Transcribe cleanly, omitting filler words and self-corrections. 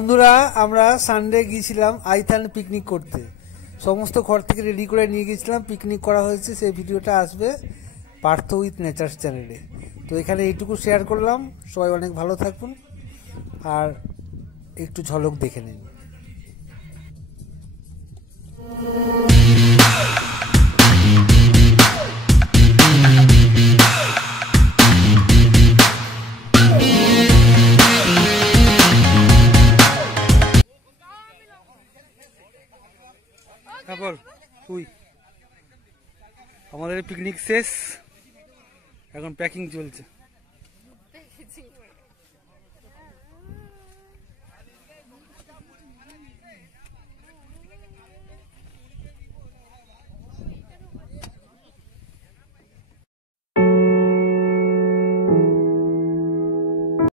বন্ধুরা আমরা সানডে গিয়েছিলাম আইথান পিকনিক করতে। সমস্ত ঘর থেকে রেডি করে নিয়ে গেছিলাম, পিকনিক করা হয়েছে। সেই ভিডিওটা আসবে পার্থ উইথ নেচার্স চ্যানেলে। তো এখানে এইটুকু শেয়ার করলাম। সবাই অনেক ভালো থাকুন আর একটু ঝলক দেখে নিন। বল তুই, আমাদের পিকনিক শেষ, এখন প্যাকিং চলছে।